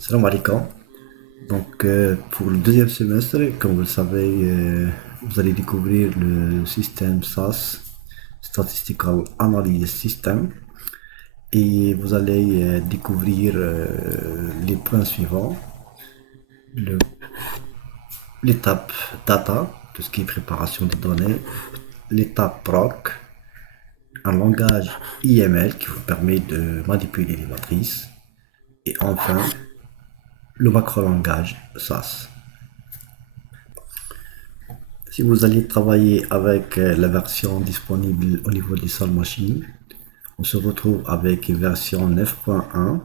Salam alaikum. Pour le deuxième semestre, comme vous le savez, vous allez découvrir le système SAS, Statistical Analysis System, et vous allez découvrir les points suivants. Le- L'étape data, tout ce qui est préparation des données, l'étape proc, un langage IML qui vous permet de manipuler les matrices, et enfin, le macro-langage SAS. Si vous allez travailler avec la version disponible au niveau des salles machines, on se retrouve avec une version 9.1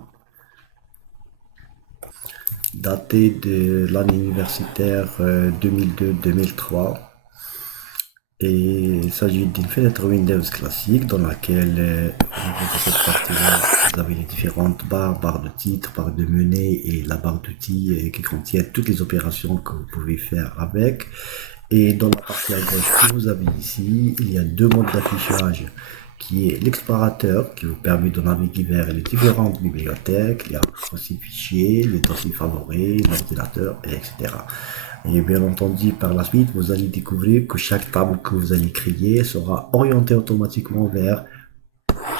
datée de l'année universitaire 2002-2003. Et il s'agit d'une fenêtre Windows classique dans laquelle, au niveau de cette partie-là, vous avez les différentes barres de titre, barre de menu et la barre d'outils qui contient toutes les opérations que vous pouvez faire avec. Et dans la partie à gauche que vous avez ici, il y a deux modes d'affichage qui est l'explorateur qui vous permet de naviguer vers les différentes bibliothèques, il y a aussi fichiers, les dossiers favoris, l'ordinateur, etc. Et bien entendu, par la suite, vous allez découvrir que chaque table que vous allez créer sera orientée automatiquement vers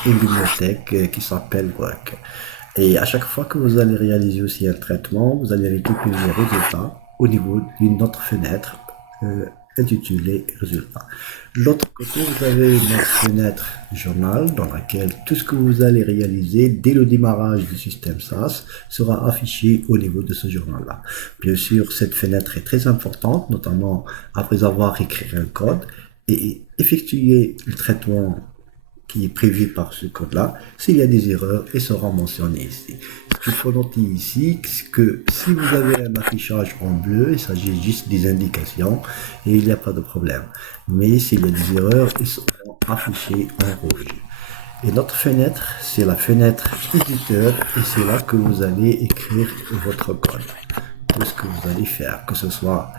une bibliothèque qui s'appelle Work. Et à chaque fois que vous allez réaliser aussi un traitement, vous allez récupérer les résultats au niveau d'une autre fenêtre euh, intitulée résultats. De l'autre côté, vous avez une autre fenêtre journal dans laquelle tout ce que vous allez réaliser dès le démarrage du système SAS sera affiché au niveau de ce journal-là. Bien sûr, cette fenêtre est très importante, notamment après avoir écrit un code et effectuer le traitement qui est prévu par ce code-là. S'il y a des erreurs, elles seront mentionnées ici. Ce qu'il faut noter ici, c'est que si vous avez un affichage en bleu, il s'agit juste des indications et il n'y a pas de problème. Mais s'il y a des erreurs, elles seront affichées en rouge. Et notre fenêtre, c'est la fenêtre éditeur et c'est là que vous allez écrire votre code. Tout ce que vous allez faire, que ce soit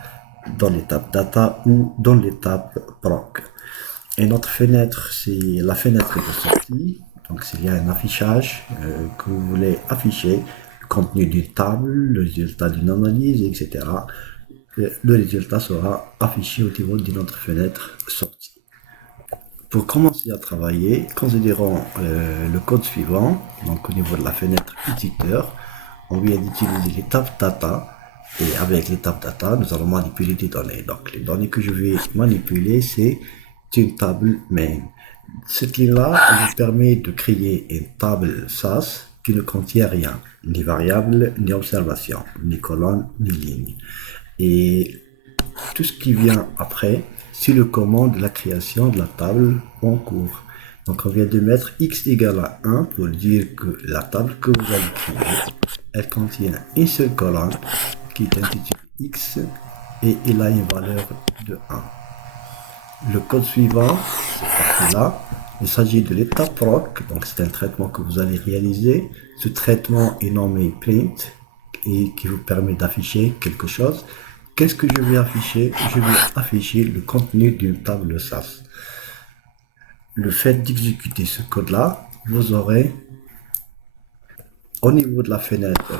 dans l'étape data ou dans l'étape proc. Et notre fenêtre, c'est la fenêtre de sortie. Donc, s'il y a un affichage que vous voulez afficher, le contenu d'une table, le résultat d'une analyse, etc., le résultat sera affiché au niveau de notre fenêtre sortie. Pour commencer à travailler, considérons le code suivant. Donc, au niveau de la fenêtre éditeur, on vient d'utiliser l'étape data. Et avec l'étape data, nous allons manipuler des données. Donc, les données que je vais manipuler, c'est une table main. Cette ligne-là, elle nous permet de créer une table SAS qui ne contient rien, ni variable, ni observation, ni colonne, ni ligne. Et tout ce qui vient après, c'est le commande de la création de la table en cours. Donc on vient de mettre x égale à 1 pour dire que la table que vous allez créer, elle contient une seule colonne qui est intitulée x et elle a une valeur de 1. Le code suivant, cette partie-là, il s'agit de l'étape proc, donc c'est un traitement que vous allez réaliser. Ce traitement est nommé print et qui vous permet d'afficher quelque chose. Qu'est-ce que je vais afficher? Je vais afficher le contenu d'une table SAS. Le fait d'exécuter ce code-là, vous aurez au niveau de la fenêtre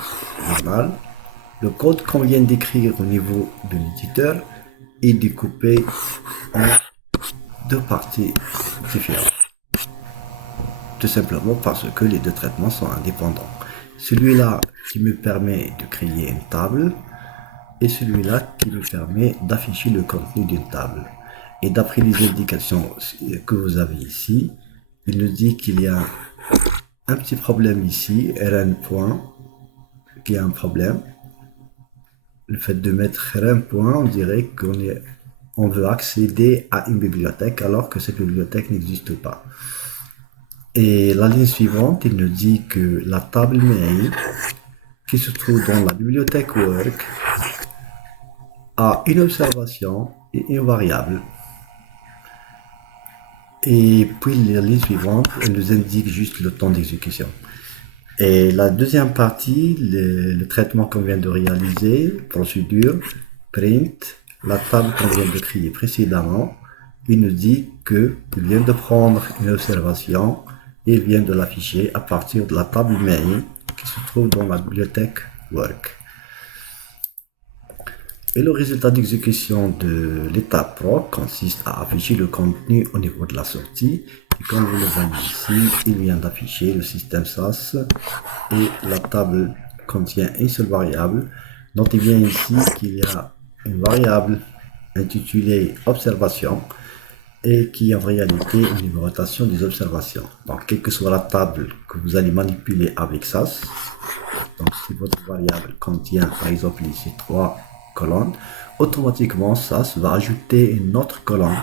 normale, le code qu'on vient d'écrire au niveau de l'éditeur est découpé en deux parties différentes. Tout simplement parce que les deux traitements sont indépendants. Celui-là qui me permet de créer une table et celui-là qui me permet d'afficher le contenu d'une table. Et d'après les indications que vous avez ici, il nous dit qu'il y a un petit problème ici, rn point, qu'il y a un problème. Le fait de mettre rn point, on dirait qu'on veut accéder à une bibliothèque alors que cette bibliothèque n'existe pas. Et la ligne suivante, il nous dit que la table main qui se trouve dans la bibliothèque work a une observation et une variable. Et puis la ligne suivante, elle nous indique juste le temps d'exécution. Et la deuxième partie, le traitement qu'on vient de réaliser, procédure, print, la table qu'on vient de créer précédemment, il nous dit qu'il vient de prendre une observation et il vient de l'afficher à partir de la table main qui se trouve dans la bibliothèque work. Et le résultat d'exécution de l'étape proc consiste à afficher le contenu au niveau de la sortie. Et comme vous le voyez ici, il vient d'afficher le système SAS et la table contient une seule variable. Notez bien ici qu'il y a une variable intitulée observation et qui est en réalité une numérotation des observations. Donc, quelle que soit la table que vous allez manipuler avec SAS, donc si votre variable contient par exemple ici 3 colonnes, automatiquement SAS va ajouter une autre colonne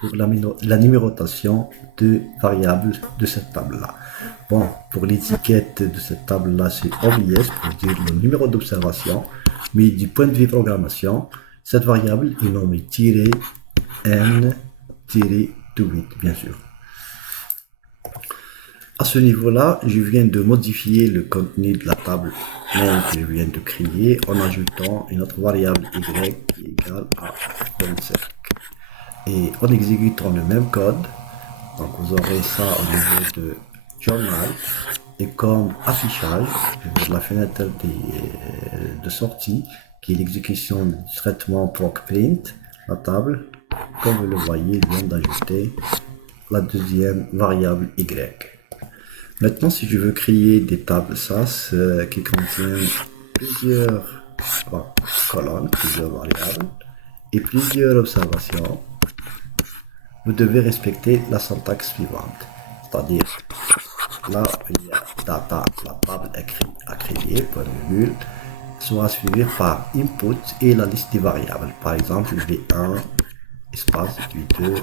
pour la numérotation de variables de cette table-là. Bon, pour l'étiquette de cette table-là, c'est OBS pour dire le numéro d'observation, mais du point de vue programmation, cette variable est nommée -n-to8, bien sûr. À ce niveau-là, je viens de modifier le contenu de la table main que je viens de créer en ajoutant une autre variable y qui est égale à 25. Et en exécutant le même code, donc vous aurez ça au niveau de journal et comme affichage, je vais de la fenêtre de sortie qui est l'exécution du traitement proc print, la table, comme vous le voyez, vient d'ajouter la deuxième variable y. Maintenant, si je veux créer des tables SAS qui contiennent plusieurs colonnes, plusieurs variables et plusieurs observations, vous devez respecter la syntaxe suivante. C'est-à-dire, là, il y a data, la table à créer, point virgule, sera suivie par input et la liste des variables. Par exemple, V1, espace V2,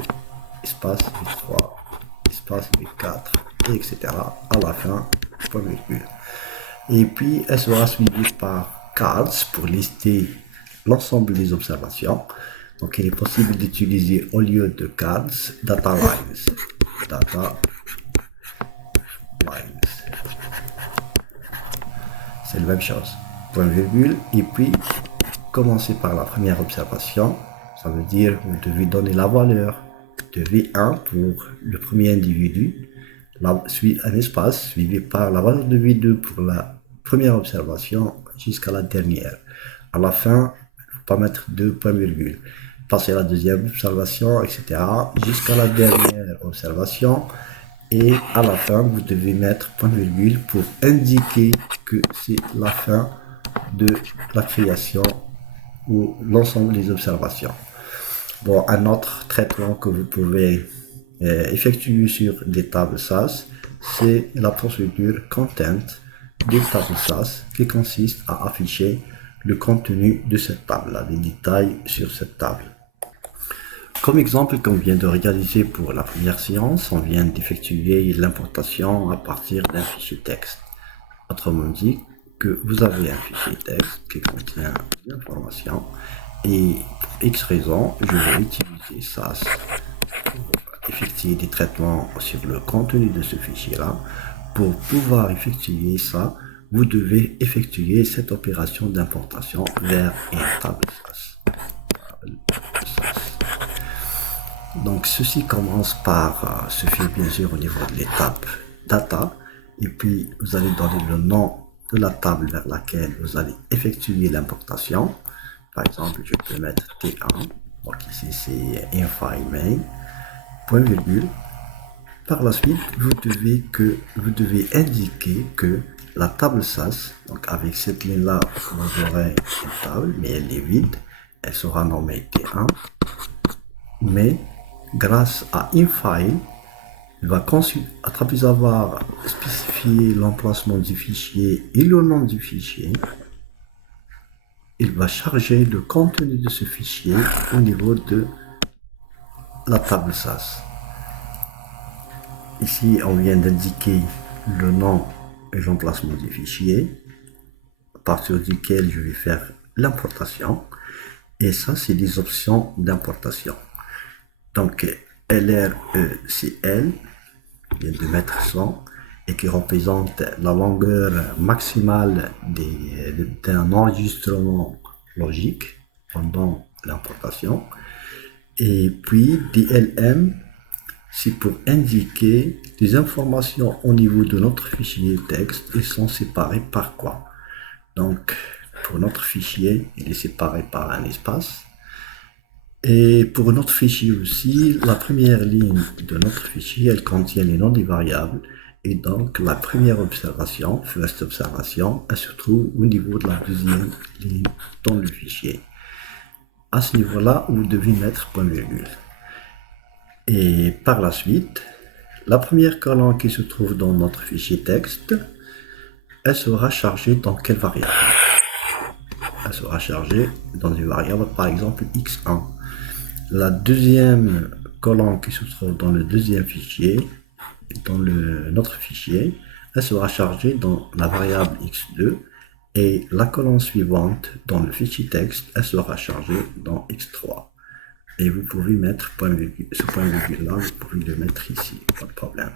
espace V3, espace V4, etc. à la fin, point virgule. Et puis, elle sera suivie par cards pour lister l'ensemble des observations. Donc, il est possible d'utiliser au lieu de cards, data lines. Data lines. C'est la même chose. Point virgule. Et puis, commencer par la première observation. Ça veut dire vous devez donner la valeur de V1 pour le premier individu, un espace suivi par la valeur de V2 pour la première observation jusqu'à la dernière. À la fin, il ne faut pas mettre deux points virgule. Passer à la deuxième observation, etc. jusqu'à la dernière observation. Et à la fin, vous devez mettre point virgule pour indiquer que c'est la fin de la création ou l'ensemble des observations. Bon, un autre traitement que vous pouvez effectuer sur des tables SAS, c'est la procédure content des tables SAS qui consiste à afficher le contenu de cette table, les détails sur cette table. Comme exemple qu'on vient de réaliser pour la première séance, on vient d'effectuer l'importation à partir d'un fichier texte. Autrement dit, que vous avez un fichier texte qui contient des informations et pour X raison, je vais utiliser SAS pour effectuer des traitements sur le contenu de ce fichier-là. Pour pouvoir effectuer ça, vous devez effectuer cette opération d'importation vers une table SAS. Donc ceci commence par se fait bien sûr au niveau de l'étape data et puis vous allez donner le nom de la table vers laquelle vous allez effectuer l'importation. Par exemple, je peux mettre T1, donc ici c'est infile main, point virgule. Par la suite, vous devez indiquer que la table SAS, donc avec cette ligne-là, vous aurez une table, mais elle est vide, elle sera nommée T1, mais grâce à infile, il va après avoir spécifié l'emplacement du fichier et le nom du fichier, il va charger le contenu de ce fichier au niveau de la table SAS. Ici, on vient d'indiquer le nom et l'emplacement du fichier, à partir duquel je vais faire l'importation. Et ça, c'est les options d'importation. Donc, LRECL, vient de mettre 100, et qui représente la longueur maximale d'un enregistrement logique pendant l'importation. Et puis DLM, c'est pour indiquer les informations au niveau de notre fichier texte et sont séparées par quoi. Donc, pour notre fichier, il est séparé par un espace. Et pour notre fichier aussi, la première ligne de notre fichier, elle contient les noms des variables. Et donc, la première observation, first observation, elle se trouve au niveau de la deuxième ligne dans le fichier. À ce niveau-là, vous devez mettre point virgule. Et par la suite, la première colonne qui se trouve dans notre fichier texte, elle sera chargée dans quelle variable? Elle sera chargée dans une variable, par exemple x1. La deuxième colonne qui se trouve dans le deuxième fichier, dans notre fichier, elle sera chargée dans la variable x2 et la colonne suivante dans le fichier texte, elle sera chargée dans x3. Et vous pouvez mettre point virgule, ce point virgule là, vous pouvez le mettre ici, pas de problème.